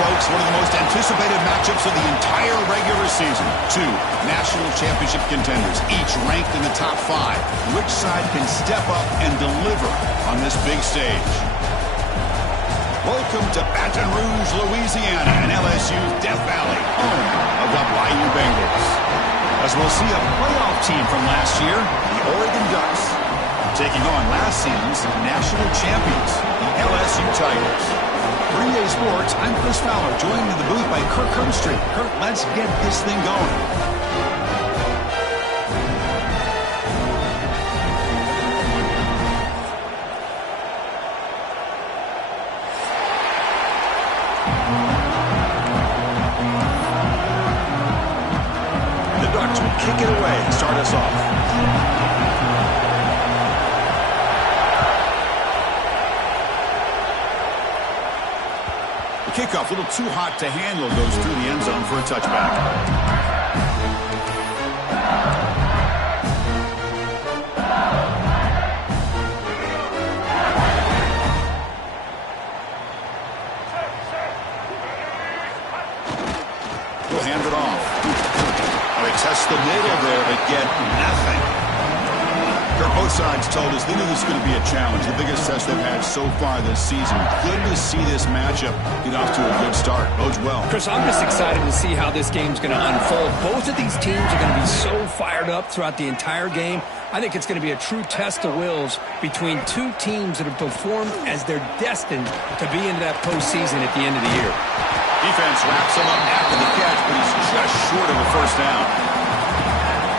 folks, one of the most anticipated matchups of the entire regular season. Two national championship contenders, each ranked in the top 5. Which side can step up and deliver on this big stage? Welcome to Baton Rouge, Louisiana, and LSU's Death Valley, home of the Bayou Bengals. As we'll see a playoff team from last year, the Oregon Ducks, taking on last season's national champions, the LSU Tigers. For EA Sports, I'm Chris Fowler, joined in the booth by Kirk Herbstreit. Kirk, let's get this thing going. The Ducks will kick it away and start us off. The kickoff, a little too hot to handle, goes through the end zone for a touchback. We'll hand it off. They test the middle there, but get nothing. Both sides told us they knew this was going to be a challenge, the biggest test they've had so far this season. Good to see this matchup get off to a good start. Bodes well. Chris, I'm just excited to see how this game's going to unfold. Both of these teams are going to be so fired up throughout the entire game. I think it's going to be a true test of wills between two teams that have performed as they're destined to be into that postseason at the end of the year. Defense wraps him up after the catch, but he's just short of a first down.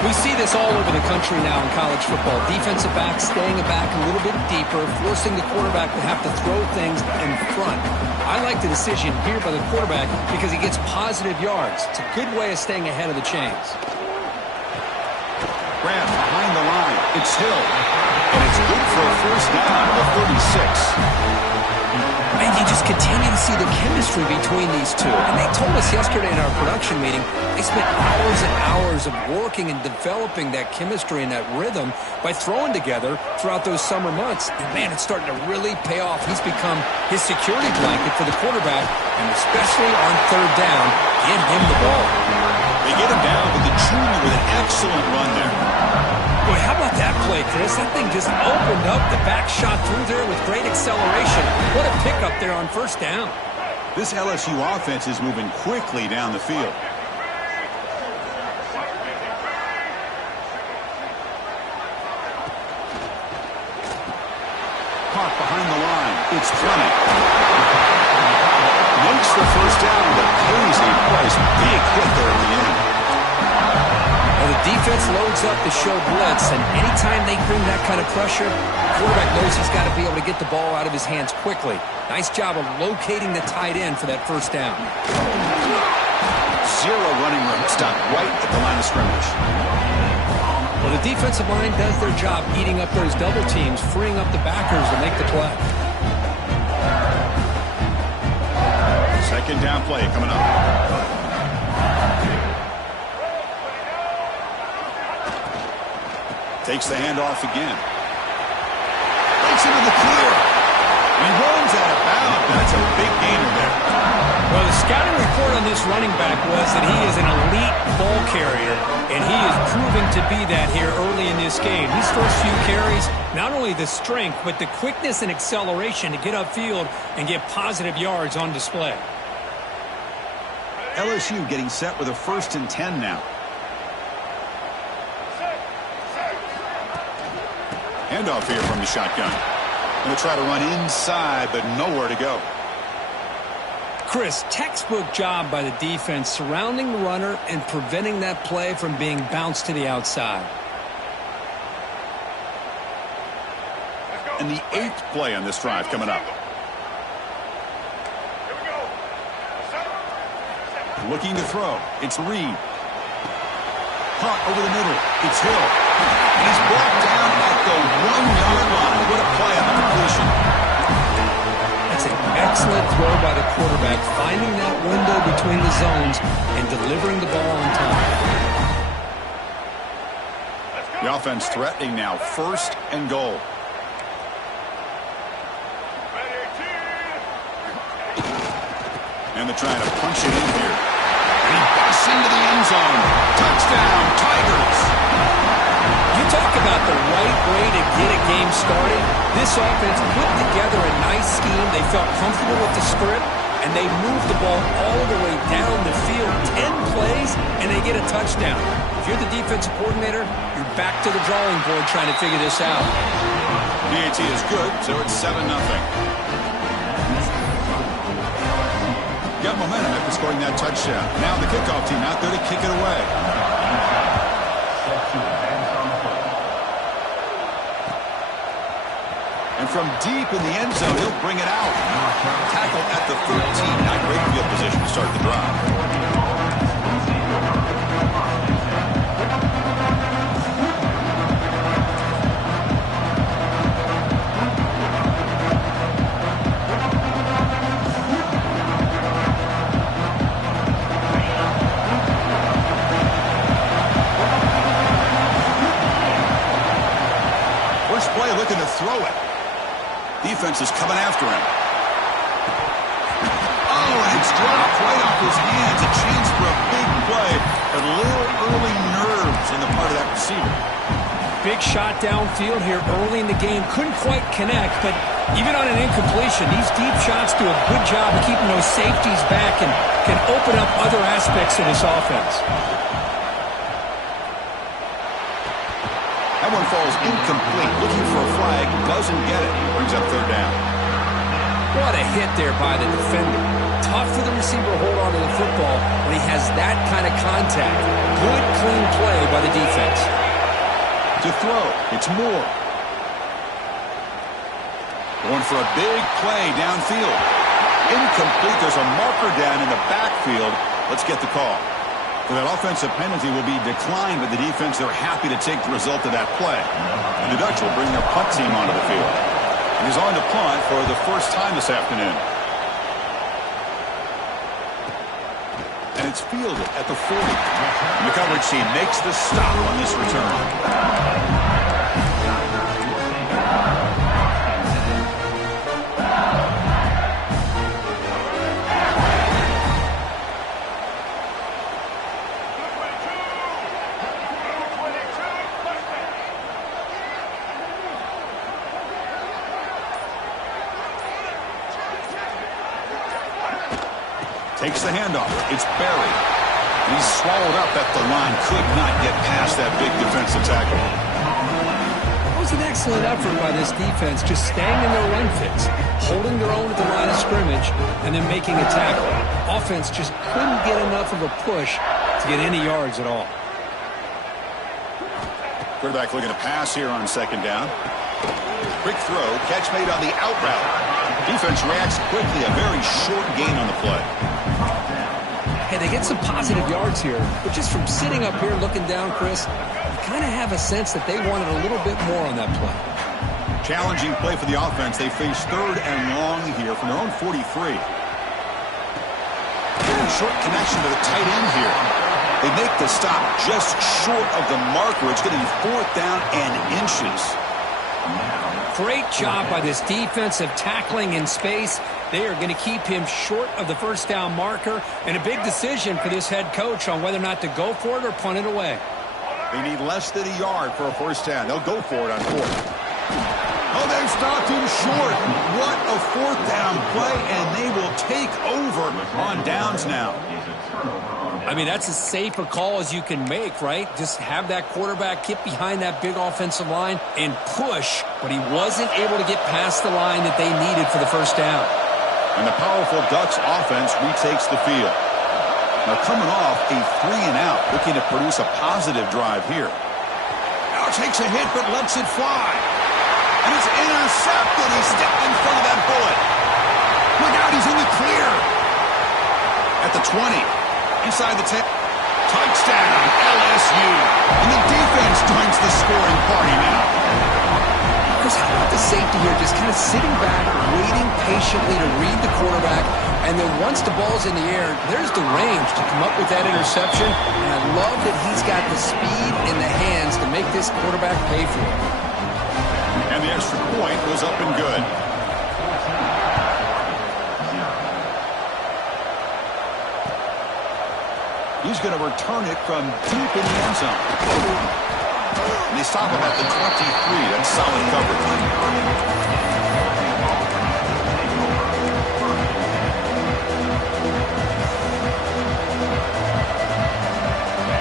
We see this all over the country now in college football. Defensive backs staying back a little bit deeper, forcing the quarterback to have to throw things in front. I like the decision here by the quarterback because he gets positive yards. It's a good way of staying ahead of the chains. Grab behind the line. It's Hill. And it's good for a first down to the 36. And you just continue to see the chemistry between these two. And they told us yesterday in our production meeting, they spent hours and hours of working and developing that chemistry and that rhythm by throwing together throughout those summer months. And, man, it's starting to really pay off. He's become his security blanket for the quarterback, and especially on third down, get him the ball. They get him down with the junior with an excellent run there. Boy, how about that play, Chris? That thing just opened up. The back shot through there with great acceleration. What a pickup there on first down. This LSU offense is moving quickly down the field. Caught behind the line. It's Fleming. Makes the first down, but pays a price. Big hit there at the end. Well, the defense loads up to show blitz, and anytime they bring that kind of pressure, the quarterback knows he's got to be able to get the ball out of his hands quickly. Nice job of locating the tight end for that first down. Zero running room. Stopped right at the line of scrimmage. Well, the defensive line does their job eating up those double teams, freeing up the backers to make the play. Second down play coming up. Takes the handoff again. Breaks into the clear. He runs out of bounds. That's a big gainer there. Well, the scouting report on this running back was that he is an elite ball carrier, and he is proving to be that here early in this game. These first few carries, not only the strength, but the quickness and acceleration to get upfield and get positive yards on display. LSU getting set with a 1st and 10 now. Handoff here from the shotgun. Going to try to run inside, but nowhere to go. Chris, textbook job by the defense surrounding the runner and preventing that play from being bounced to the outside. And the 8th play on this drive coming up. Looking to throw. It's Reed. Caught over the middle. It's Hill. And he's brought down at the 1-yard line. What a play on the completion. That's an excellent throw by the quarterback, finding that window between the zones and delivering the ball on time. The offense threatening now. 1st and goal. And they're trying to punch it in here. And he busts into the end zone. Touchdown, Tigers. You talk about the right way to get a game started. This offense put together a nice scheme. They felt comfortable with the script, and they moved the ball all the way down the field. 10 plays, and they get a touchdown. If you're the defensive coordinator, you're back to the drawing board trying to figure this out. PAT is good, so it's 7-0. Got momentum after scoring that touchdown. Now the kickoff team out there to kick it away. And from deep in the end zone, he'll bring it out. Tackle at the 13. Not great field position to start the drive. Looking to throw it. Defense is coming after him. Oh, and it's dropped right off his hands. A chance for a big play, but a little early nerves on the part of that receiver. Big shot downfield here early in the game. Couldn't quite connect, but even on an incompletion, these deep shots do a good job of keeping those safeties back and can open up other aspects of this offense. That one falls incomplete. Looking for a flag. Doesn't get it. Brings up third down. What a hit there by the defender. Tough for the receiver to hold on to the football when he has that kind of contact. Good, clean play by the defense. To throw. It's Moore. Going for a big play downfield. Incomplete. There's a marker down in the backfield. Let's get the call. So that offensive penalty will be declined by the defense. They're happy to take the result of that play. And the Ducks will bring their punt team onto the field. And he's on to punt for the first time this afternoon. And it's fielded at the 40. And the coverage team makes the stop on this return. Takes the handoff. It's Barry. He's swallowed up at the line. Could not get past that big defensive tackle. It was an excellent effort by this defense, just staying in their run fits, holding their own at the line of scrimmage, and then making a tackle. Offense just couldn't get enough of a push to get any yards at all. Quarterback looking to pass here on second down. Quick throw. Catch made on the out route. Defense reacts quickly. A very short gain on the play. Hey, they get some positive yards here, but just from sitting up here looking down, Chris, you kind of have a sense that they wanted a little bit more on that play. Challenging play for the offense. They face third and long here from their own 43. Short connection to the tight end here. They make the stop just short of the marker. It's going to be fourth down and inches. Great job by this defensive tackling in space. They are going to keep him short of the first down marker, and a big decision for this head coach on whether or not to go for it or punt it away. They need less than a yard for a first down. They'll go for it on fourth. Oh, they've stopped him short. What a fourth down play, and they will take over on downs now. I mean, that's as safe a call as you can make, right? Just have that quarterback get behind that big offensive line and push, but he wasn't able to get past the line that they needed for the first down. And the powerful Ducks offense retakes the field. Now coming off a 3-and-out, looking to produce a positive drive here. Now takes a hit, but lets it fly. And it's intercepted. He stepped in front of that bullet. Look out, he's in the clear. At the 20. Inside the 10. Touchdown, LSU. And the defense joins the scoring party now. Chris, how about the safety here just kind of sitting back, waiting patiently to read the quarterback, and then once the ball's in the air, there's the range to come up with that interception, and I love that he's got the speed in the hands to make this quarterback pay for it. And the extra point was up and good. He's going to return it from deep in the end zone. And they stop him at the 23. That's solid coverage.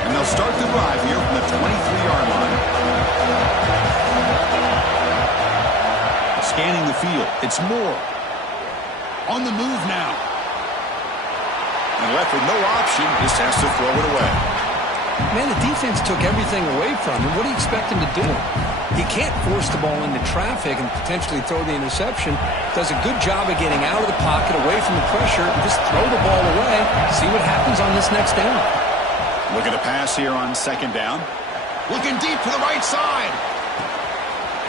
And they'll start the drive here from the 23-yard line. Scanning the field. It's Moore. On the move now. And left with no option, just has to throw it away. Man, the defense took everything away from him. What do you expect him to do? He can't force the ball into traffic and potentially throw the interception. Does a good job of getting out of the pocket, away from the pressure, and just throw the ball away. See what happens on this next down. Look at the pass here on second down. Looking deep to the right side.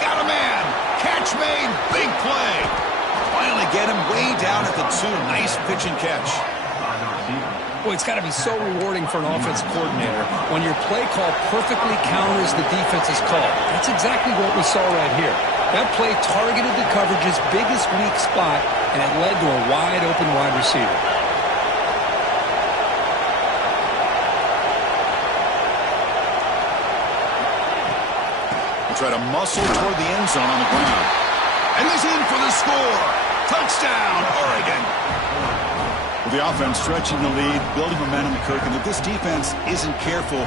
Got a man. Catch made. Big play. Finally get him way down at the 2. Nice pitch and catch. Boy, it's got to be so rewarding for an offensive coordinator when your play call perfectly counters the defense's call. That's exactly what we saw right here. That play targeted the coverage's biggest weak spot, and it led to a wide-open wide receiver. They try to muscle toward the end zone on the ground. And he's in for the score. Touchdown, Oregon. With the offense stretching the lead, building momentum, Kirk, and if this defense isn't careful,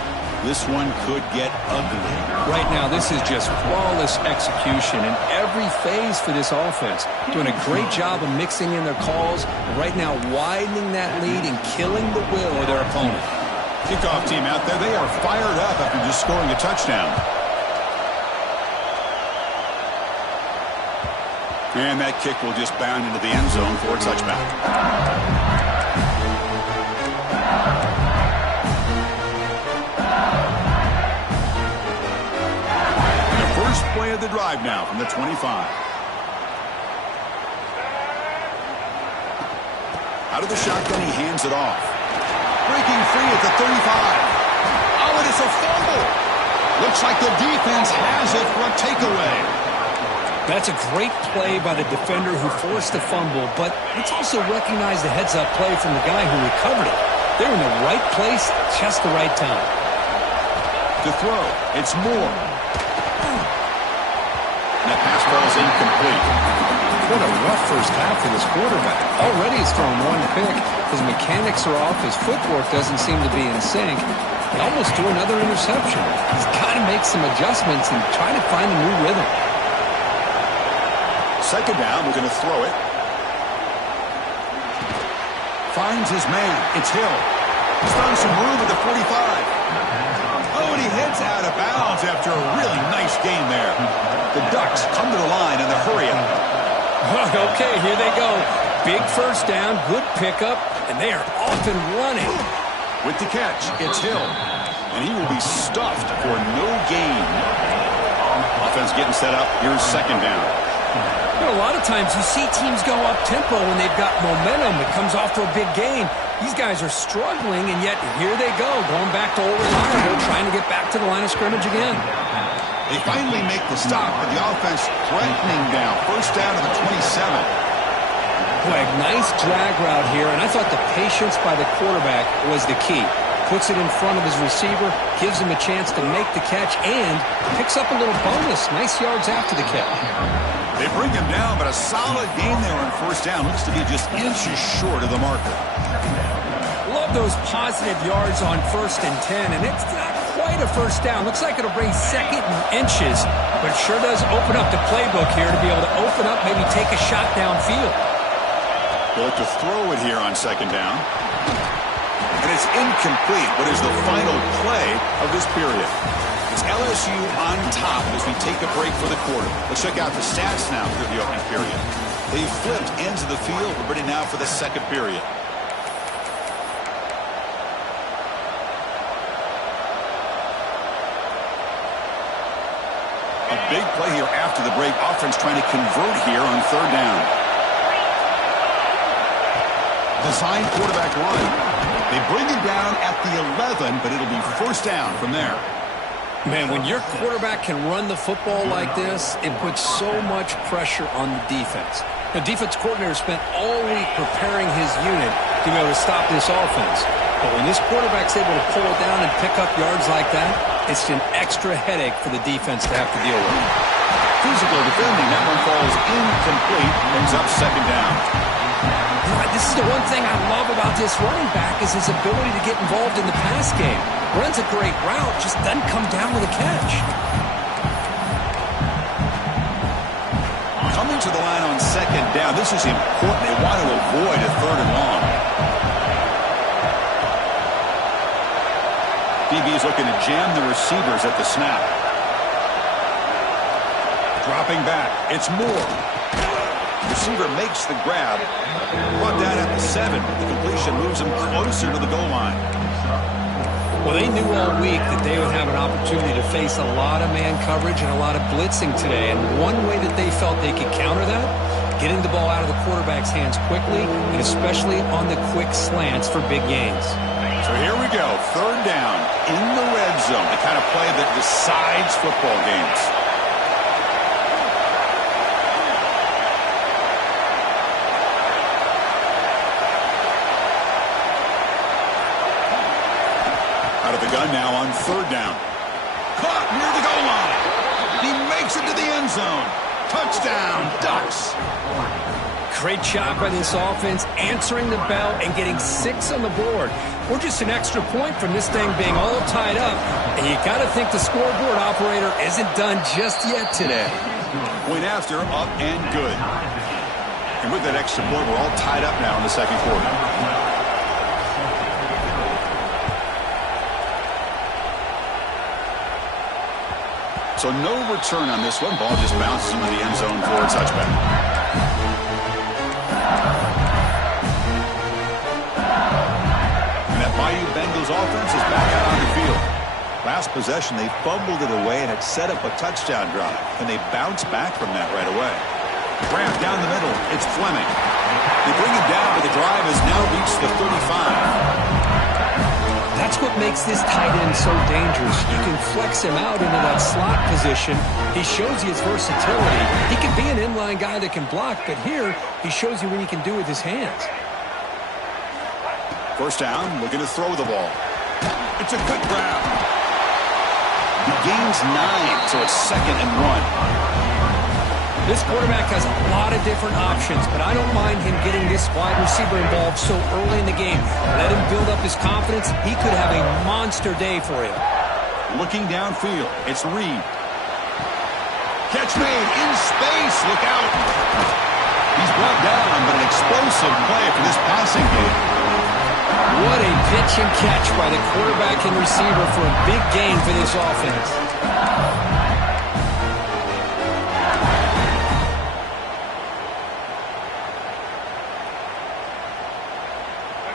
this one could get ugly. Right now, this is just flawless execution in every phase for this offense. Doing a great job of mixing in their calls. Right now, widening that lead and killing the will of their opponent. Kickoff team out there, they are fired up after just scoring a touchdown. And that kick will just bound into the end zone for a touchback. The first play of the drive now from the 25. Out of the shotgun, he hands it off. Breaking free at the 35. Oh, and it's a fumble. Looks like the defense has it for a takeaway. That's a great play by the defender who forced the fumble, but let's also recognize the heads-up play from the guy who recovered it. They're in the right place, just the right time. To throw, it's Moore. And that pass ball is incomplete. What a rough first half for this quarterback. Already he's thrown one pick. His mechanics are off. His footwork doesn't seem to be in sync. He almost threw another interception. He's got to make some adjustments and try to find a new rhythm. Second down, we're going to throw it. Finds his man. It's Hill. He's found some room at the 45. Oh, and he heads out of bounds after a really nice game there. The Ducks come to the line in the hurry up. Okay, here they go. Big first down, good pickup, and they are off and running. With the catch, it's Hill. And he will be stuffed for no gain. Offense getting set up. Here's second down. You know, a lot of times you see teams go up-tempo when they've got momentum. It comes off to a big gain. These guys are struggling, and yet here they go, going back to old reliable, trying to get back to the line of scrimmage again. They finally make the stop, but the offense threatening down. First down to the 27. Boy, nice drag route here, and I thought the patience by the quarterback was the key. Puts it in front of his receiver, gives him a chance to make the catch, and picks up a little bonus. Nice yards after the catch. They bring him down, but a solid gain there on first down. Looks to be just inches short of the marker. Love those positive yards on 1st and 10, and it's not quite a first down. Looks like it'll bring second and inches, but it sure does open up the playbook here to be able to open up, maybe take a shot downfield. They'll look to throw it here on second down. And it's incomplete. What is the final play of this period? It's LSU on top as we take a break for the quarter. Let's check out the stats now through the opening period. They've flipped ends of the field. We're ready now for the second period. A big play here after the break. Offense trying to convert here on third down. Design quarterback run. They bring him down at the 11, but it'll be first down from there. Man, when your quarterback can run the football like this, it puts so much pressure on the defense. The defense coordinator spent all week preparing his unit to be able to stop this offense. But when this quarterback's able to pull it down and pick up yards like that, it's an extra headache for the defense to have to deal with. Physical defending. That one falls incomplete. Brings up second down. This is the one thing I love about this running back is his ability to get involved in the pass game. Runs a great route, just doesn't come down with a catch. Coming to the line on second down. This is important. They want to avoid a third and long. DB's looking to jam the receivers at the snap. Dropping back. It's Moore. Receiver makes the grab. Brought down at the 7. The completion moves him closer to the goal line. Well, they knew all week that they would have an opportunity to face a lot of man coverage and a lot of blitzing today. And one way that they felt they could counter that, getting the ball out of the quarterback's hands quickly, and especially on the quick slants for big gains. So here we go. Third down in the red zone. The kind of play that decides football games. Out of the gun now on third down. Caught near the goal line. He makes it to the end zone. Touchdown, Ducks. Great job by this offense, answering the bell and getting 6 on the board. We're just an extra point from this thing being all tied up. And you got to think the scoreboard operator isn't done just yet today. Point after, up and good. And with that extra point, we're all tied up now in the second quarter. So no return on this one. Ball just bounces into the end zone for a touchback. And that Bayou Bengals offense is back out on the field. Last possession, they fumbled it away and had set up a touchdown drive. And they bounced back from that right away. Ramp down the middle. It's Fleming. They bring him down, but the drive has now reached the 35. That's what makes this tight end so dangerous. You can flex him out into that slot position. He shows you his versatility. He can be an inline guy that can block, but here he shows you what he can do with his hands. First down, looking to throw the ball. It's a good grab. He gains 9, so it's 2nd and 1. This quarterback has a lot of different options, but I don't mind him getting this wide receiver involved so early in the game. Let him build up his confidence. He could have a monster day for him. Looking downfield, it's Reed. Catch made in space. Look out. He's brought down, but an explosive play for this passing game. What a pitch and catch by the quarterback and receiver for a big gain for this offense.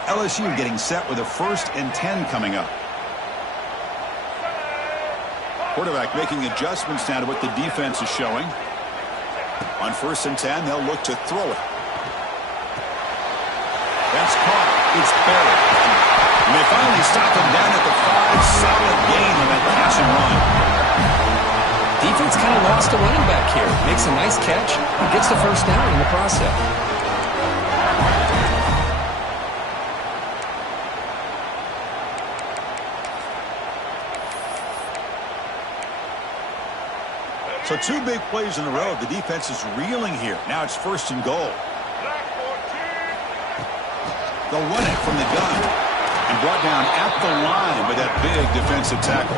LSU getting set with a 1st and 10 coming up. Quarterback making adjustments now to what the defense is showing. On 1st and 10, they'll look to throw it. That's caught. It's buried. And they finally stop him down at the 5. Solid gain on that catch and run. Defense kind of lost a running back here. Makes a nice catch and gets the first down in the process. So 2 big plays in a row. The defense is reeling here. Now it's 1st and goal. They'll run it from the gun. And brought down at the line by that big defensive tackle.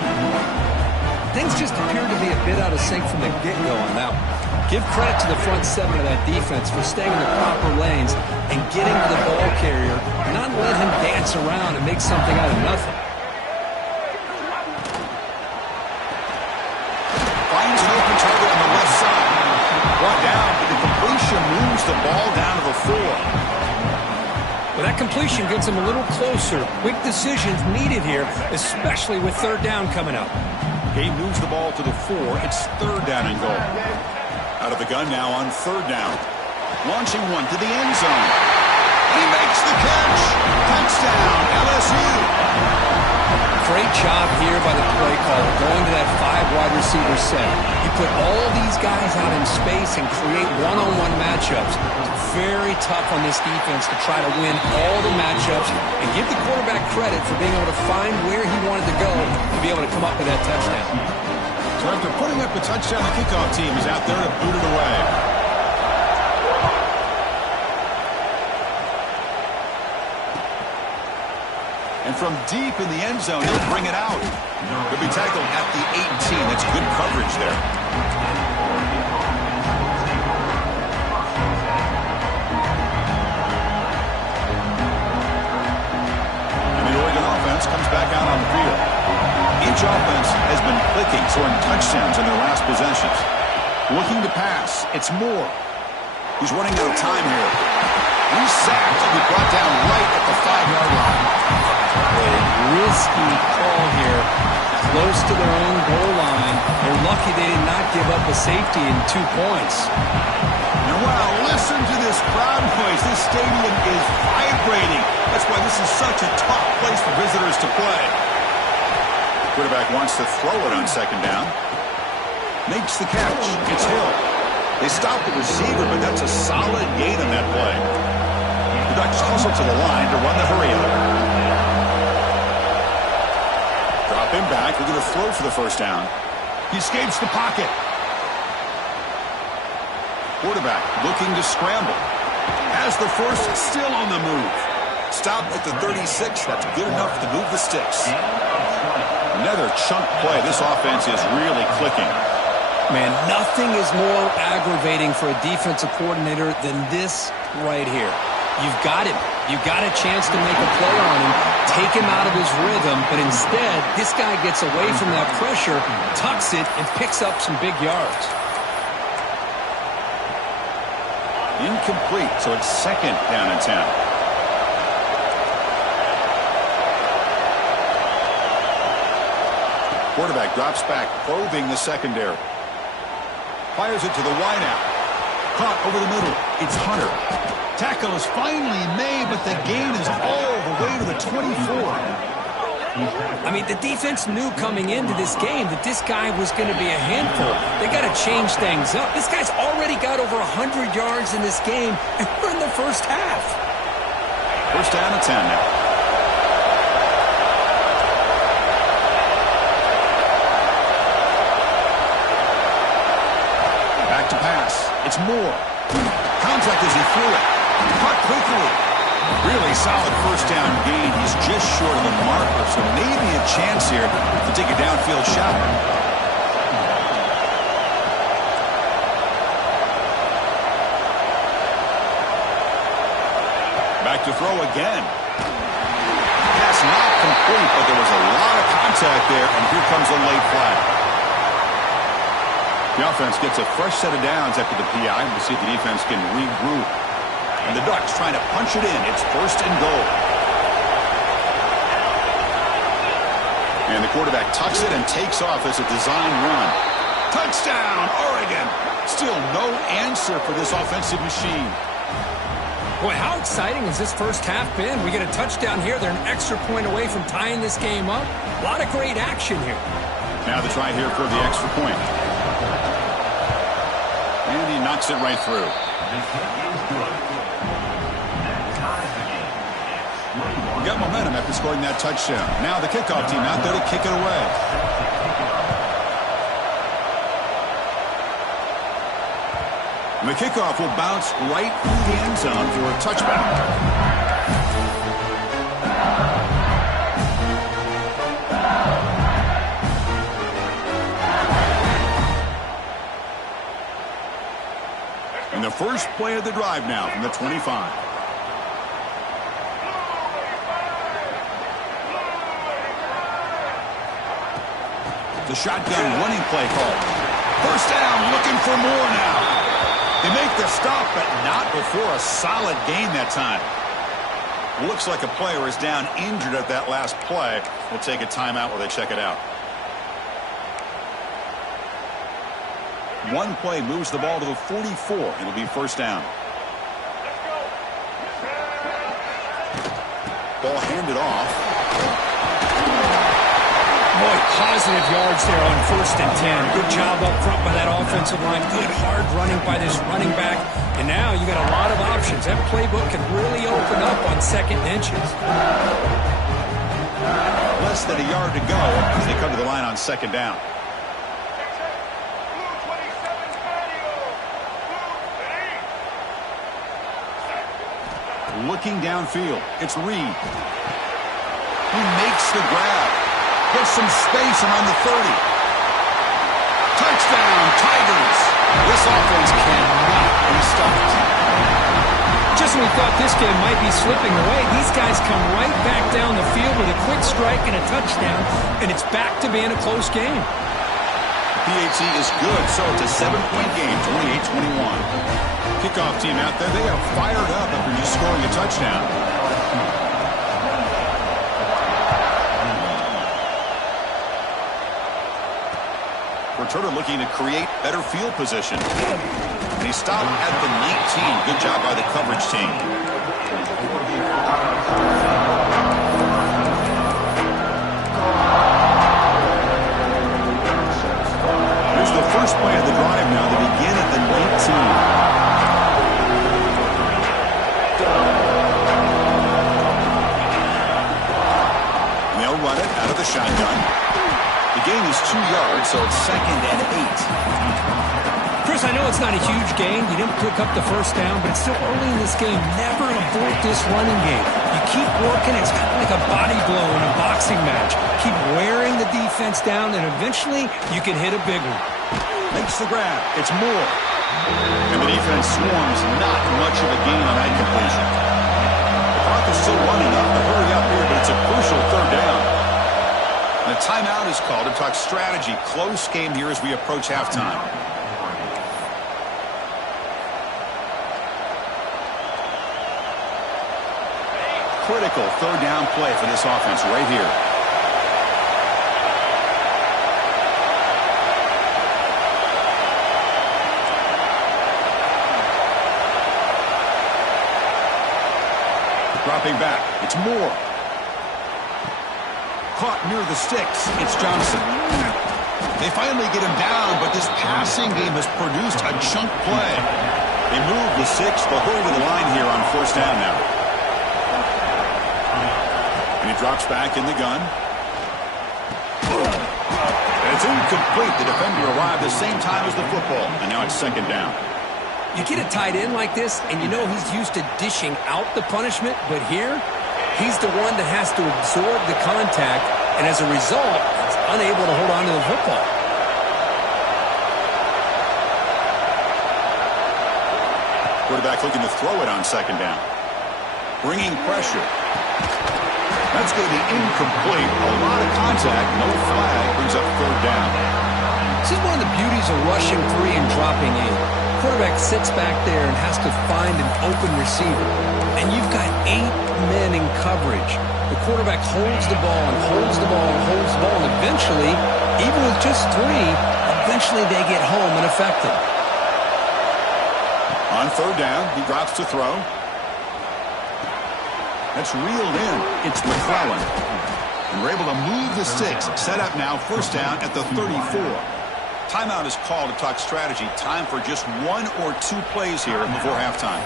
Things just appear to be a bit out of sync from the get-go on that one. Give credit to the front 7 of that defense for staying in the proper lanes and getting to the ball carrier, not let him dance around and make something out of nothing. Finds an open target on the left side. Brought down, but the completion moves the ball down to the 4. Well, that completion gets him a little closer. Quick decisions needed here, especially with 3rd down coming up. Gabe moves the ball to the 4. It's 3rd down and goal. Out of the gun now on 3rd down. Launching one to the end zone. He makes the catch. Touchdown, LSU. Great job here by the play caller, going to that 5 wide receiver set. He put all these guys out in space and create one-on-one matchups. It's very tough on this defense to try to win all the matchups and give the quarterback credit for being able to find where he wanted to go to be able to come up with that touchdown. So after putting up a touchdown, the kickoff team is out there to boot it away. And from deep in the end zone, he'll bring it out. He'll be tackled at the 18. That's good coverage there. And the Oregon offense comes back out on the field. Each offense has been clicking, scoring touchdowns in their last possessions. Looking to pass. It's Moore. He's running out of time here. He's sacked and be brought down right at the 5-yard line. A risky call here, close to their own goal line. They're lucky they did not give up a safety in 2 points. And wow, listen to this crowd noise. This stadium is vibrating. That's why this is such a tough place for visitors to play. Quarterback wants to throw it on second down. Makes the catch. It's Hill. They stopped the receiver, but that's a solid gain on that play. The Ducks hustle to the line to run the hurry up. Drop him back. We're going to throw for the first down. He escapes the pocket. Quarterback looking to scramble. Has the first, still on the move. Stopped at the 36. That's good enough to move the sticks. Another chunk play. This offense is really clicking. Man, nothing is more aggravating for a defensive coordinator than this right here. You've got him. You've got a chance to make a play on him, take him out of his rhythm, but instead, this guy gets away from that pressure, tucks it, and picks up some big yards. Incomplete, so it's second down and 10. Quarterback drops back, probing the secondary. Fires it to the wideout. Caught over the middle. It's Hunter. Tackle is finally made, but the gain is all the way to the 24. I mean, the defense knew coming into this game that this guy was going to be a handful. They got to change things up. This guy's already got over 100 yards in this game, and we're in the first half. First down and 10 now. Back to pass. It's Moore. Contact as he threw it. Caught quickly. Really solid first down gain. He's just short of the marker, so maybe a chance here to take a downfield shot. Back to throw again. Pass not complete, but there was a lot of contact there, and here comes a late flag. The offense gets a fresh set of downs after the PI. We'll see if the defense can regroup. And the Ducks trying to punch it in. It's first and goal. And the quarterback tucks it and takes off as a design run. Touchdown, Oregon! Still no answer for this offensive machine. Boy, how exciting has this first half been? We get a touchdown here. They're an extra point away from tying this game up. A lot of great action here. Now the try here for the extra point. And he knocks it right through. We got momentum after scoring that touchdown. Now the kickoff team out there to kick it away. And the kickoff will bounce right through the end zone for a touchback. And the first play of the drive now from the 25. The shotgun running play call. First down, looking for more now. They make the stop, but not before a solid gain that time. Looks like a player is down injured at that last play. We'll take a timeout while they check it out. One play moves the ball to the 44. It'll be first down. Ball handed off. boy, positive yards there on 1st and 10. Good job up front by that offensive line. Good hard running by this running back. And now you got a lot of options. That playbook can really open up on 2nd and inches. Less than a yard to go as they come to the line on 2nd down. Looking downfield, it's Reed. He makes the grab. Gets some space around the 30. Touchdown, Tigers. This offense cannot be stopped. Just when we thought this game might be slipping away, these guys come right back down the field with a quick strike and a touchdown, and it's back to being a close game. PAT is good, so it's a 7-point game, 28-21. Kickoff team out there, they are fired up after just scoring a touchdown. Returner looking to create better field position. And he stopped at the 19. Good job by the coverage team. Here's the first play of the drive now. They begin at the 19. They'll run it out of the shotgun. The gain is 2 yards, so it's 2nd and 8. Chris, I know it's not a huge gain. You didn't pick up the first down, but it's still early in this game. Never abort this running game. You keep working. It's kind of like a body blow in a boxing match. Keep wearing the defense down, and eventually you can hit a big one. Makes the grab. It's Moore. And the defense swarms. Not much of a gain on that completion. The clock is still running up. To hurry up here, but it's a crucial 3rd down. And a timeout is called to talk strategy. Close game here as we approach halftime. Critical 3rd down play for this offense right here. Dropping back. It's Moore. Caught near the sticks. It's Johnson. They finally get him down, but this passing game has produced a chunk play. They move the 6. They'll hurry to the line here on 1st down now. And he drops back in the gun. And it's incomplete. The defender arrived the same time as the football. And now it's 2nd down. You get a tight end like this, and you know he's used to dishing out the punishment, but here, he's the one that has to absorb the contact, and as a result, he's unable to hold on to the football. Quarterback looking to throw it on 2nd down. Bringing pressure. That's going to be incomplete. A lot of contact, no flag, brings up 3rd down. This is one of the beauties of rushing 3 and dropping 8. Quarterback sits back there and has to find an open receiver. And you've got 8 men in coverage. The quarterback holds the ball and holds the ball and holds the ball. And eventually, even with just 3, eventually they get home and affect them. On 3rd down, he drops to throw. That's reeled in. It's McClellan. And we're able to move the 6. Set up now, 1st down at the 34. Timeout is called to talk strategy. Time for just 1 or 2 plays here before halftime.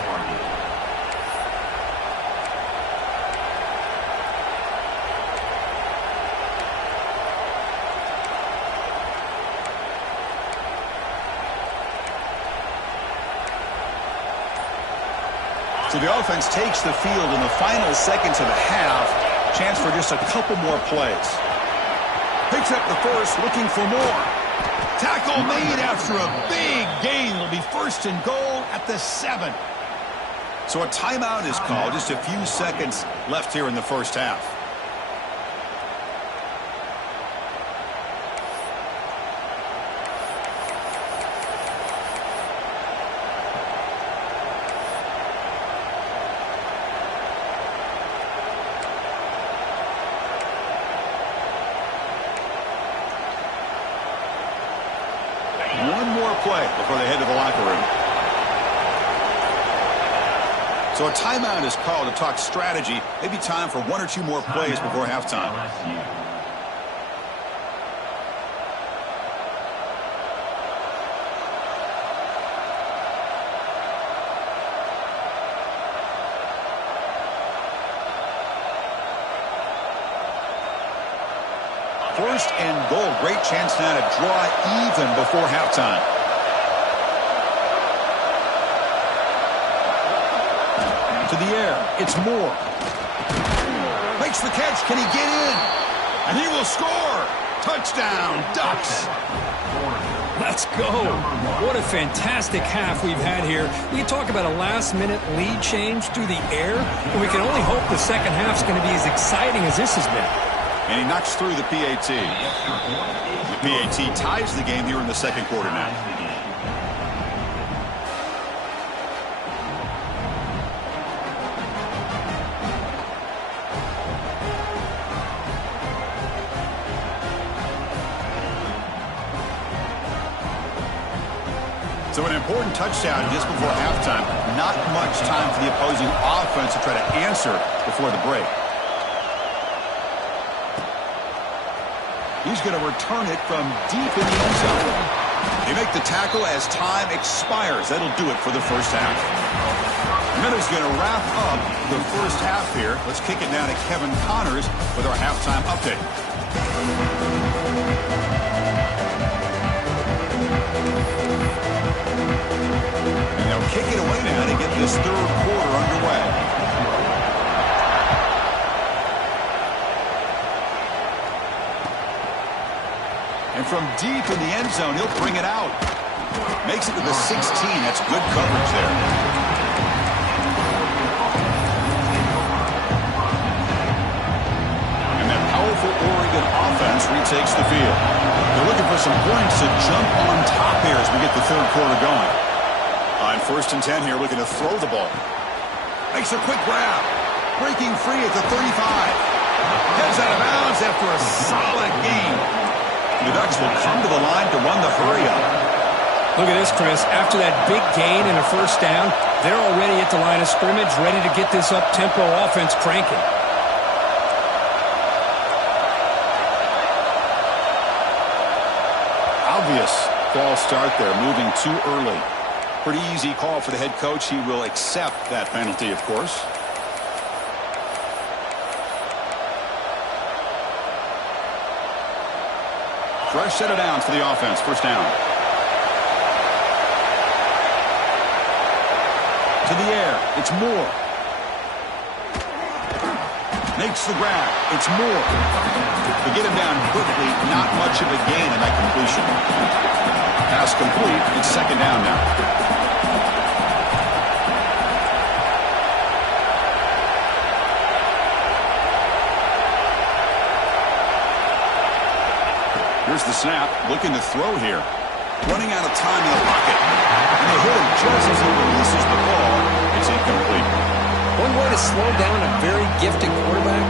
So the offense takes the field in the final seconds of the half. Chance for just a couple more plays. Picks up the first, looking for more. Tackle made after a big gain. It'll be 1st and goal at the 7. So a timeout is called. Just a few seconds left here in the first half. One more play before they head to the locker room. So a timeout is called to talk strategy. Maybe time for 1 or 2 more plays before halftime. 1st and goal. Great chance now to draw even before halftime. To the air. It's Moore. Makes the catch. Can he get in? And he will score. Touchdown, Ducks. Let's go. What a fantastic half we've had here. We talk about a last-minute lead change through the air, and we can only hope the second half's going to be as exciting as this has been. And he knocks through the PAT. The PAT ties the game here in the second quarter now. So an important touchdown just before halftime. Not much time for the opposing offense to try to answer before the break. He's going to return it from deep in the end zone. They make the tackle as time expires. That'll do it for the first half. Miller's going to wrap up the first half here. Let's kick it down to Kevin Connors with our halftime update. And they'll kick it away now to get this third quarter underway. And from deep in the end zone, he'll bring it out. Makes it to the 16. That's good coverage there. And that powerful Oregon offense retakes the field. They're looking for some points to jump on top here as we get the third quarter going. On 1st and 10 here, looking to throw the ball. Makes a quick grab. Breaking free at the 35. Heads out of bounds after a solid game. The Ducks will come to the line to run the hurry-up. Look at this, Chris. After that big gain and a first down, they're already at the line of scrimmage, ready to get this up-tempo offense cranking. Obvious false start there, moving too early. Pretty easy call for the head coach. He will accept that penalty, of course. Fresh set of downs for the offense. First down. To the air. It's Moore. Makes the grab. It's Moore. To get him down quickly, not much of a gain in that completion. Pass complete. It's second down now. Here's the snap, looking to throw here. Running out of time in the pocket. And they hit him just as he releases the ball. It's incomplete. One way to slow down a very gifted quarterback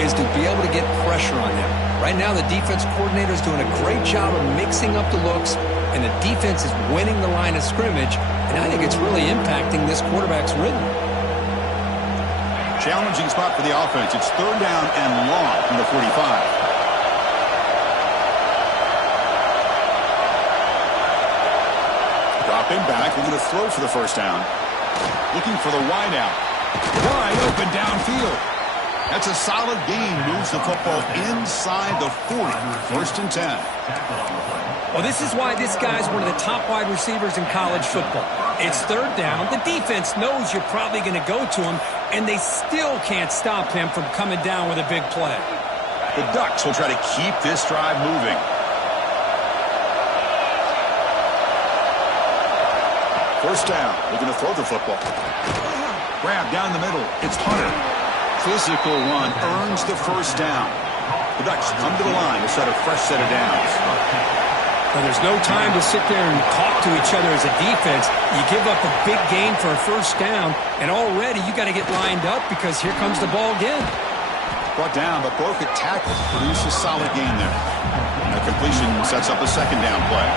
is to be able to get pressure on him. Right now, the defense coordinator is doing a great job of mixing up the looks, and the defense is winning the line of scrimmage, and I think it's really impacting this quarterback's rhythm. Challenging spot for the offense. It's third down and long from the 45. Dropping back, looking to throw for the first down. Looking for the wide out. Wide open downfield. That's a solid gain. Moves the football inside the 40. 1st and 10. Well, this is why this guy's one of the top wide receivers in college football. It's third down. The defense knows you're probably going to go to him, and they still can't stop him from coming down with a big play. The Ducks will try to keep this drive moving. First down, looking to throw the football. Grab down the middle. It's Hunter. Physical run earns the first down. The Ducks come to the line to set a fresh set of downs. Well, there's no time to sit there and talk to each other as a defense. You give up a big gain for a first down, and already you got to get lined up because here comes the ball again. Brought down, but broke a tackle. Produced a solid gain there. And the completion sets up a second down play.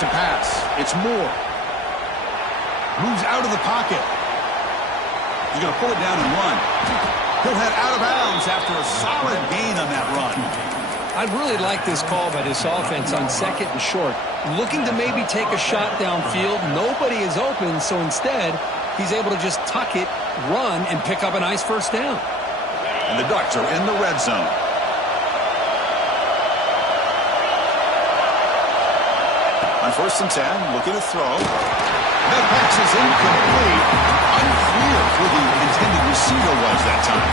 To pass. It's Moore. Moves out of the pocket. He's going to pull it down and run. He'll head out of bounds after a solid gain on that run. I really like this call by this offense on 2nd and short. Looking to maybe take a shot downfield. Nobody is open, so instead, he's able to just tuck it, run, and pick up a nice first down. And the Ducks are in the red zone. On 1st and 10, looking to throw. That pass is incomplete. Unclear who the intended receiver was that time.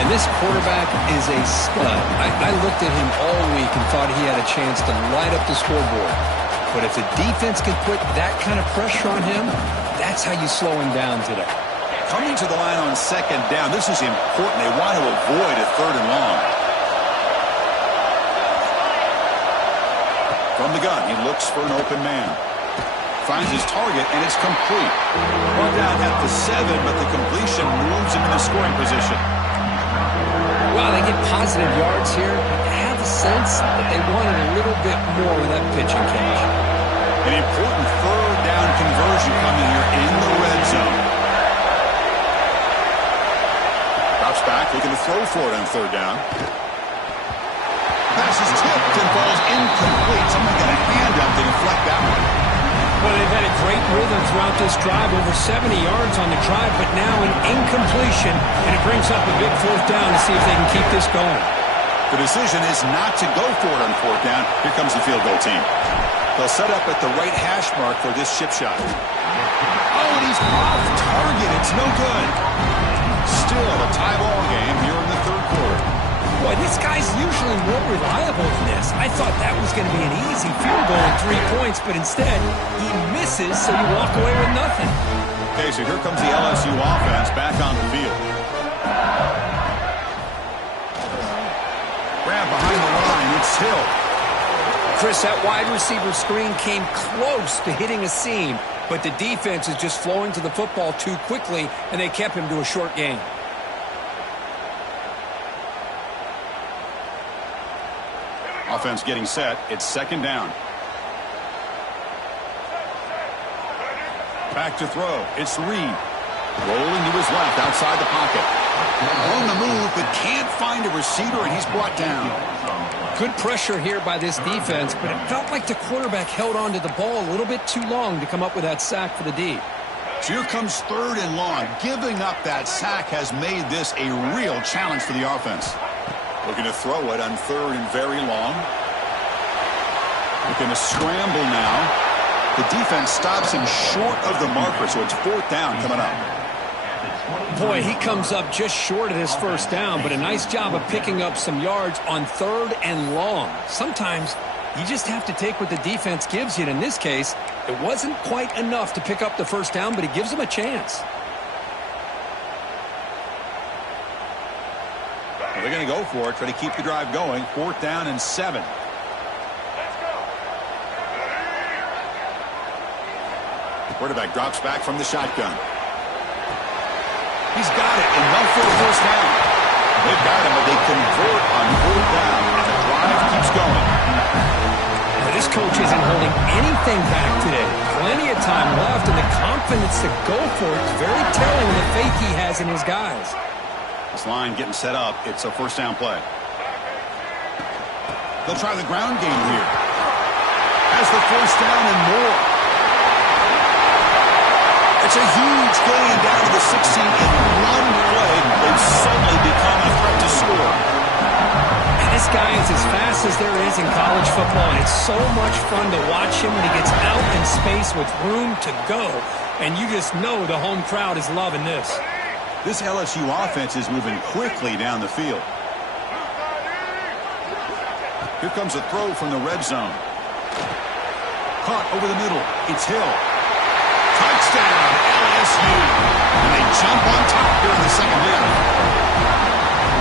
And this quarterback is a stud. I looked at him all week and thought he had a chance to light up the scoreboard. But if the defense can put that kind of pressure on him, that's how you slow him down today. Coming to the line on 2nd down, this is important. They want to avoid a 3rd and long. From the gun, he looks for an open man. Finds his target, and it's complete. Brought down at the 7, but the completion moves him into scoring position. Well, they get positive yards here. I have a sense that they wanted a little bit more with that pitching catch. An important 3rd down conversion coming here in the red zone. Drops back, looking to throw for it on 3rd down. Pass is tipped and falls incomplete. Someone got a hand up to deflect that one. Well, they've had a great rhythm throughout this drive, over 70 yards on the drive, but now an incompletion, and it brings up a big 4th down to see if they can keep this going. The decision is not to go for it on 4th down. Here comes the field goal team. They'll set up at the right hash mark for this chip shot. Oh, and he's off target. It's no good. Still a tie ball game here in the 3rd quarter. Boy, this guy's usually more reliable than this. I thought that was going to be an easy field goal at 3 points, but instead, he misses, so you walk away with nothing. Okay, so here comes the LSU offense back on the field. Grab behind the line, it's Hill. Chris, that wide receiver screen came close to hitting a seam, but the defense is just flowing to the football too quickly, and they kept him to a short gain. Offense getting set. It's 2nd down. Back to throw. It's Reed. Rolling to his left outside the pocket. On the move, but can't find a receiver, and he's brought down. Good pressure here by this defense, but it felt like the quarterback held on to the ball a little bit too long to come up with that sack for the D. So here comes 3rd and long. Giving up that sack has made this a real challenge for the offense. Looking to throw it on 3rd and very long. Looking to scramble now. The defense stops him short of the marker, so it's 4th down coming up. Boy, he comes up just short of his 1st down, but a nice job of picking up some yards on 3rd and long. Sometimes you just have to take what the defense gives you, and in this case, it wasn't quite enough to pick up the 1st down, but it gives him a chance. Well, they're going to go for it, try to keep the drive going. 4th down and 7. Quarterback drops back from the shotgun. He's got it, enough for a 1st down. They've got him, but they convert on 4th down, and the drive keeps going. But this coach isn't holding anything back today. Plenty of time left, and the confidence to go for it is very telling of the faith he has in his guys. This line getting set up. It's a 1st down play. They'll try the ground game here. Has the 1st down and more. It's a huge gain down to the 16 in one play. They've suddenly become a threat to score. And this guy is as fast as there is in college football, and it's so much fun to watch him when he gets out in space with room to go. And you just know the home crowd is loving this. This LSU offense is moving quickly down the field. Here comes a throw from the red zone. Caught over the middle. It's Hill. Touchdown, LSU. And they jump on top here in the 2nd half.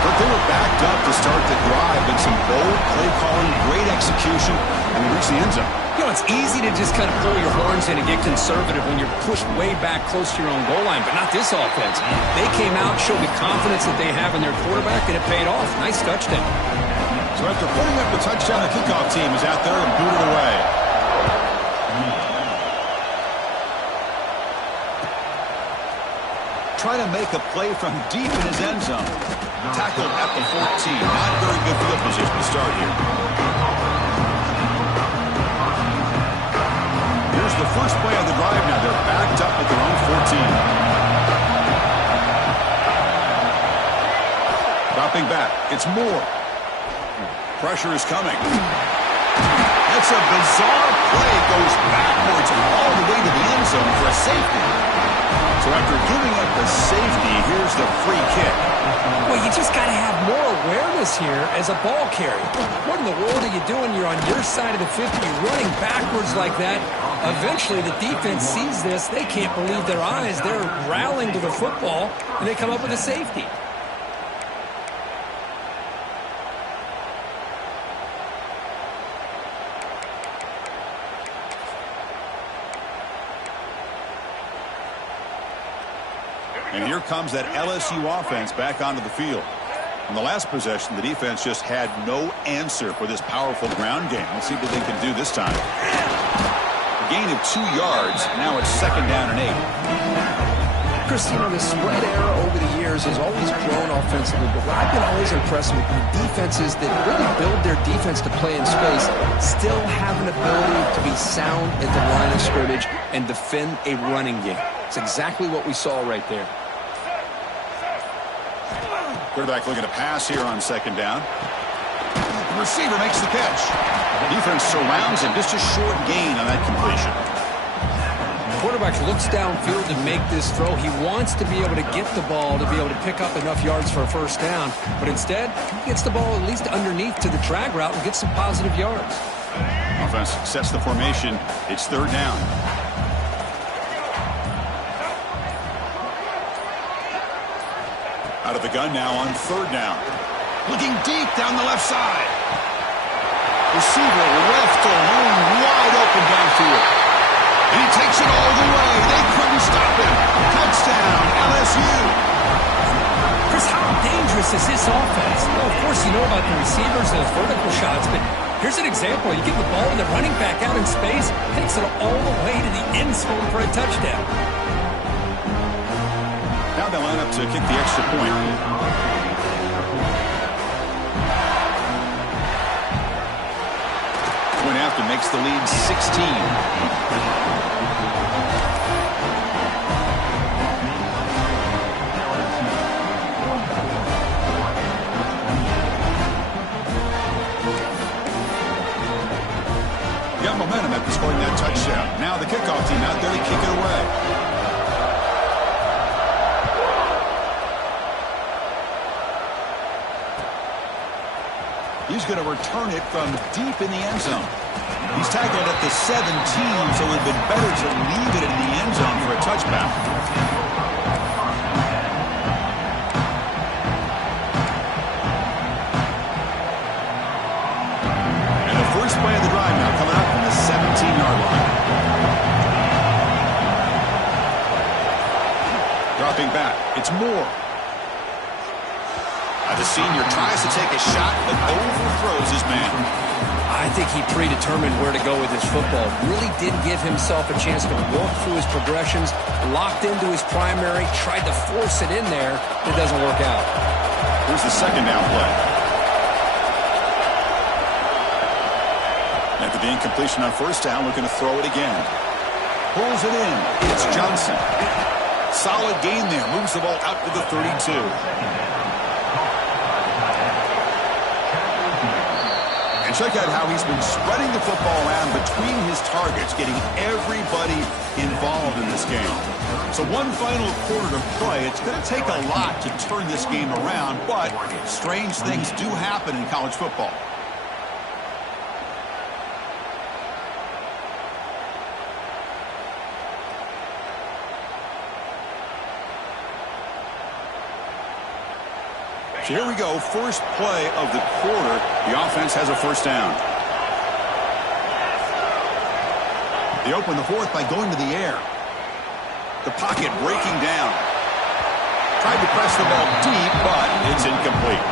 But they were backed up to start the drive, and some bold play calling, great execution, and they reached the end zone. You know, it's easy to just kind of pull your horns in and get conservative when you're pushed way back close to your own goal line, but not this offense. They came out, showed the confidence that they have in their quarterback, and it paid off. Nice touchdown. So after putting up the touchdown, the kickoff team is out there and booted away. Trying to make a play from deep in his end zone. Tackled at the 14. Not very good field position to start here. Here's the first play of the drive now. They're backed up at their own 14. Dropping back. It's Moore. Pressure is coming. That's a bizarre play. Goes backwards all the way to the end zone for a safety. So after giving up the safety, here's the free kick. Well, you just got to have more awareness here as a ball carrier. What in the world are you doing? You're on your side of the 50. You're running backwards like that. Eventually, the defense sees this. They can't believe their eyes. They're rallying to the football, and they come up with a safety. And here comes that LSU offense back onto the field. On the last possession, the defense just had no answer for this powerful ground game. Let's see what they can do this time. A gain of 2 yards. Now it's 2nd down and 8. Chris, you know, the spread era over the years has always grown offensively, but what I've been always impressed with the defenses that really build their defense to play in space still have an ability to be sound at the line of scrimmage and defend a running game. It's exactly what we saw right there. Quarterback looking to pass here on 2nd down. The receiver makes the catch. The defense surrounds him. Just a short gain on that completion. The quarterback looks downfield to make this throw. He wants to be able to get the ball to be able to pick up enough yards for a 1st down. But instead, he gets the ball at least underneath to the drag route and gets some positive yards. Offense sets the formation. It's 3rd down. Out of the gun now on 3rd down. Looking deep down the left side. Receiver left alone, wide open downfield. And he takes it all the way. They couldn't stop him. Touchdown, LSU. Chris, how dangerous is this offense? Well, of course, you know about the receivers and the vertical shots, but here's an example. You get the ball and the running back out in space, takes it all the way to the end zone for a touchdown. Now they line up to kick the extra point. Point after makes the lead 16. Got momentum after scoring that touchdown. Now the kickoff team out there to kick it away. He's going to return it from deep in the end zone. He's tackled at the 17, so it would have been better to leave it in the end zone for a touchback. And the first play of the drive now coming up from the 17-yard line. Dropping back. It's Moore. The senior tries to take a shot, but overthrows his man. I think he predetermined where to go with his football. Really did give himself a chance to work through his progressions, locked into his primary, tried to force it in there. It doesn't work out. Here's the 2nd down play. After the incompletion on 1st down, looking to throw it again. Pulls it in. It's Johnson. Solid gain there. Moves the ball out to the 32. And check out how he's been spreading the football around between his targets, getting everybody involved in this game. So one final quarter to play. It's going to take a lot to turn this game around, but strange things do happen in college football. So here we go, first play of the quarter. The offense has a 1st down. They open the 4th by going to the air. The pocket breaking down. Tried to press the ball deep, but it's incomplete.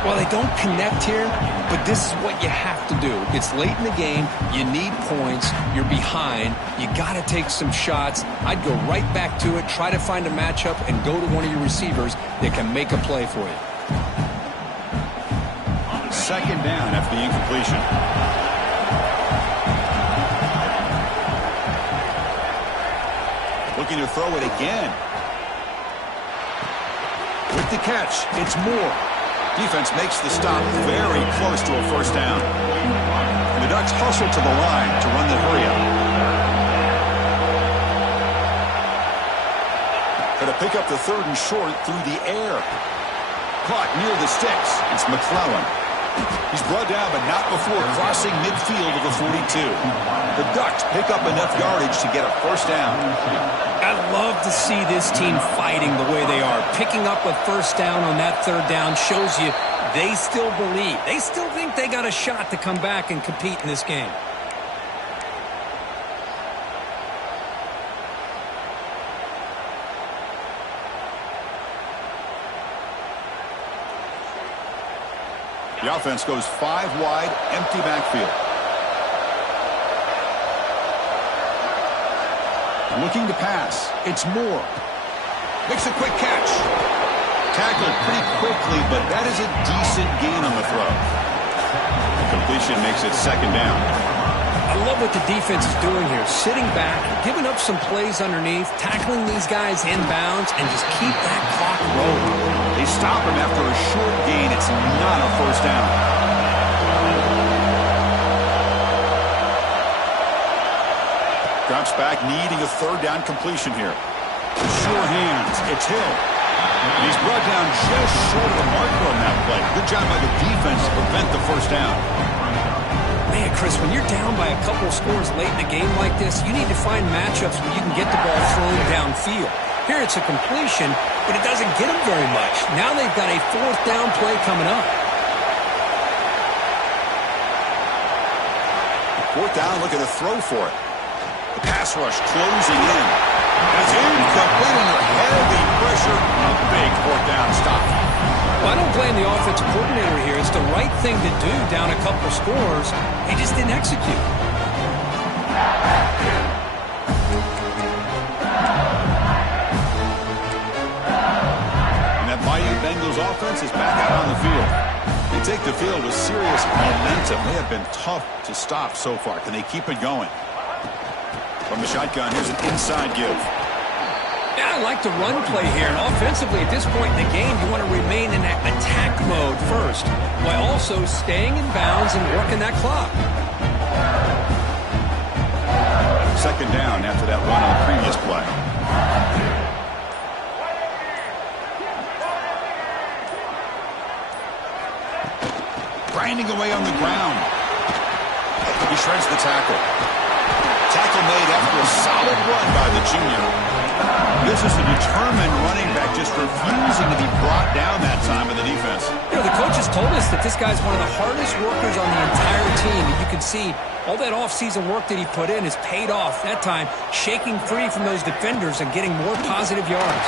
Well, they don't connect here, but this is what you have to do. It's late in the game. You need points. You're behind. You got to take some shots. I'd go right back to it, try to find a matchup, and go to one of your receivers that can make a play for you. 2nd down after the incompletion. Looking to throw it again. With the catch, it's Moore. Defense makes the stop very close to a first down. And the Ducks hustle to the line to run the hurry-up. Going to pick up the 3rd and short through the air. Caught near the sticks. It's McClellan. He's brought down, but not before crossing midfield of the 42. The Ducks pick up enough yardage to get a first down. I love to see this team fighting the way they are. Picking up a first down on that 3rd down shows you they still believe. They still think they got a shot to come back and compete in this game. The offense goes 5 wide, empty backfield. Looking to pass. It's Moore. Makes a quick catch. Tackled pretty quickly, but that is a decent gain on the throw. The completion makes it 2nd down. I love what the defense is doing here. Sitting back, giving up some plays underneath, tackling these guys inbounds, and just keep that clock rolling. They stop him after a short gain. It's not a first down. Drops back, needing a 3rd down completion here. Sure hands. It's Hill. And he's brought down just short of the marker on that play. Good job by the defense to prevent the first down. Man, Chris, when you're down by a couple scores late in a game like this, you need to find matchups where you can get the ball thrown downfield. Here it's a completion, but it doesn't get them very much. Now they've got a 4th down play coming up. 4th down, look at the throw for it. The pass rush closing in. That's incomplete under heavy pressure. A big 4th down stop. Well, I don't blame the offensive coordinator here. It's the right thing to do down a couple scores. He just didn't execute. Bengals offense is back out on the field. They take the field with serious momentum. They have been tough to stop so far. Can they keep it going? From the shotgun, here's an inside give. Yeah, I like the run play here. And offensively, at this point in the game, you want to remain in that attack mode first, while also staying in bounds and working that clock. 2nd down after that run on the previous play. Grinding away on the ground. He shreds the tackle. Tackle made after a solid run by the junior. This is a determined running back just refusing to be brought down that time by the defense. You know, the coaches told us that this guy's one of the hardest workers on the entire team. And you can see all that offseason work that he put in has paid off. That time, shaking free from those defenders and getting more positive yards.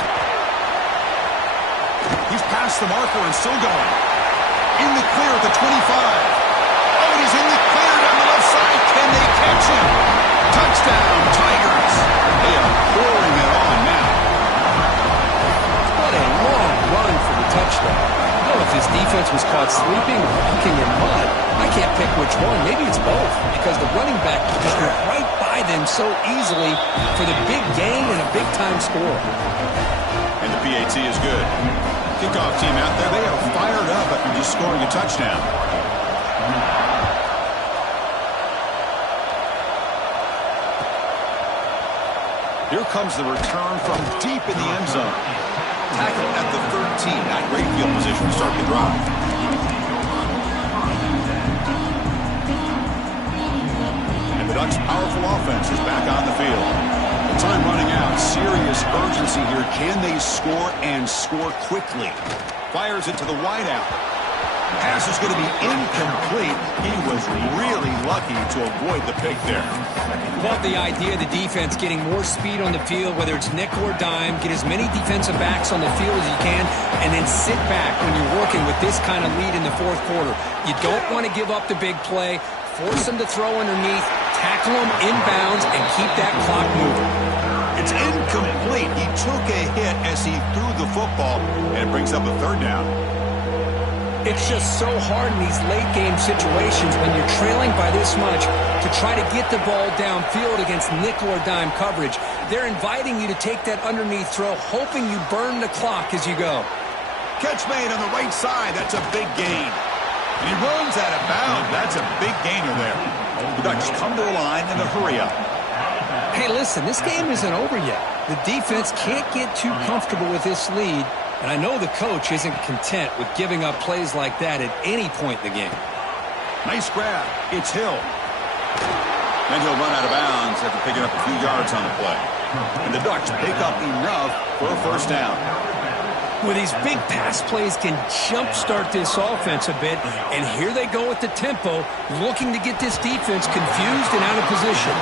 He's past the marker and still going. In the clear at the 25. Oh, he's in the clear down the left side. Can they catch him? Touchdown, Tigers. They are pouring it on now. What a long run for the touchdown. You know, if his defense was caught sleeping or walking in mud, I can't pick which one. Maybe it's both, because the running back just went right by them so easily for the big gain and a big-time score. And the PAT is good. Kickoff team out there, they are fired up after just scoring a touchdown. Here comes the return from deep in the end zone. Tackle at the 13. Not great field position to start the drive. And the Ducks' powerful offense is back on the field. Time running out. Serious urgency here. Can they score and score quickly? Fires it to the wideout. Pass is going to be incomplete. He was really lucky to avoid the pick there. Love the idea of the defense getting more speed on the field, whether it's nickel or dime, get as many defensive backs on the field as you can, and then sit back when you're working with this kind of lead in the 4th quarter. You don't want to give up the big play. Force them to throw underneath, tackle them inbounds, and keep that clock moving. It's incomplete. He took a hit as he threw the football, and it brings up a 3rd down. It's just so hard in these late-game situations when you're trailing by this much to try to get the ball downfield against nickel or dime coverage. They're inviting you to take that underneath throw, hoping you burn the clock as you go. Catch made on the right side. That's a big gain. And he runs out of bounds. That's a big gainer there. The Ducks come to the line in the hurry up. Hey, listen, this game isn't over yet. The defense can't get too comfortable with this lead, and I know the coach isn't content with giving up plays like that at any point in the game. Nice grab. It's Hill. And he'll run out of bounds after picking up a few yards on the play. And the Ducks pick up enough for a first down. Well, these big pass plays can jumpstart this offense a bit, and here they go with the tempo, looking to get this defense confused and out of position.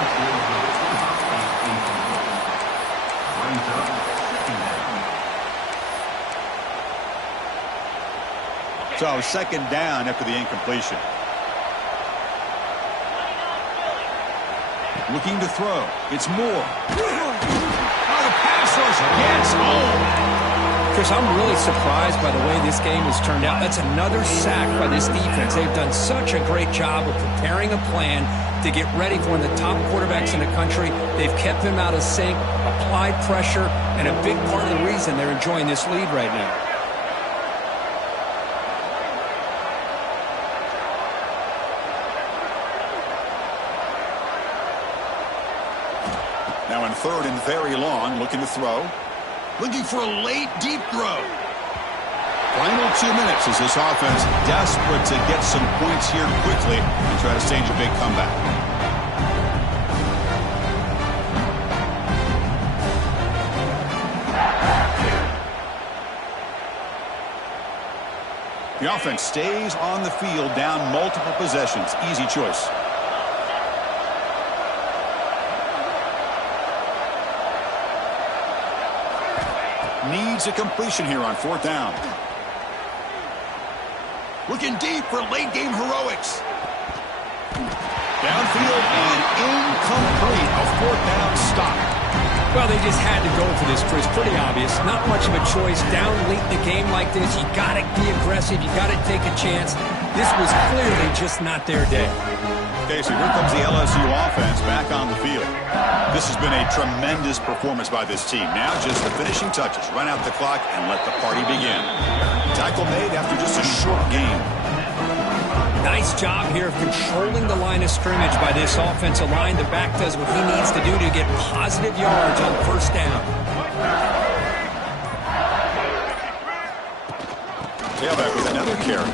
So second down after the incompletion. Looking to throw. It's Moore. Oh, the pass rush gets home. Chris, I'm really surprised by the way this game has turned out. That's another sack by this defense. They've done such a great job of preparing a plan to get ready for one of the top quarterbacks in the country. They've kept him out of sync, applied pressure, and a big part of the reason they're enjoying this lead right now. Now in third and very long, looking to throw. Looking for a late, deep throw. Final 2 minutes as this offense desperate to get some points here quickly and try to stage a big comeback. The offense stays on the field, down multiple possessions. Easy choice. Needs a completion here on fourth down. Looking deep for late-game heroics. Downfield and incomplete. A fourth down stop. Well, they just had to go for this, Chris. Pretty obvious. Not much of a choice. Down late in the game like this, you got to be aggressive. You got to take a chance. This was clearly just not their day. Okay, so here comes the LSU offense back on the field. This has been a tremendous performance by this team. Now just the finishing touches. Run out the clock and let the party begin. Tackle made after just a short game. Nice job here of controlling the line of scrimmage by this offensive line. The back does what he needs to do to get positive yards on first down. Tailback with another carry.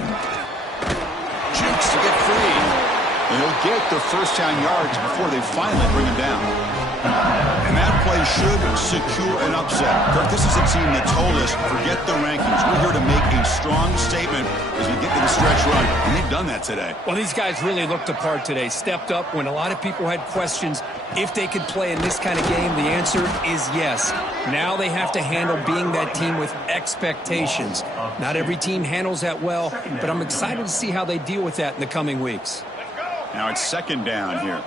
Jukes to get free. And he'll get the first down yards before they finally bring him down. And that play should secure an upset. Kirk, this is a team that told us, forget the rankings. We're here to make a strong statement as we get to the stretch run. And they've done that today. Well, these guys really looked the part today. Stepped up when a lot of people had questions if they could play in this kind of game. The answer is yes. Now they have to handle being that team with expectations. Not every team handles that well, but I'm excited to see how they deal with that in the coming weeks. Now it's second down here.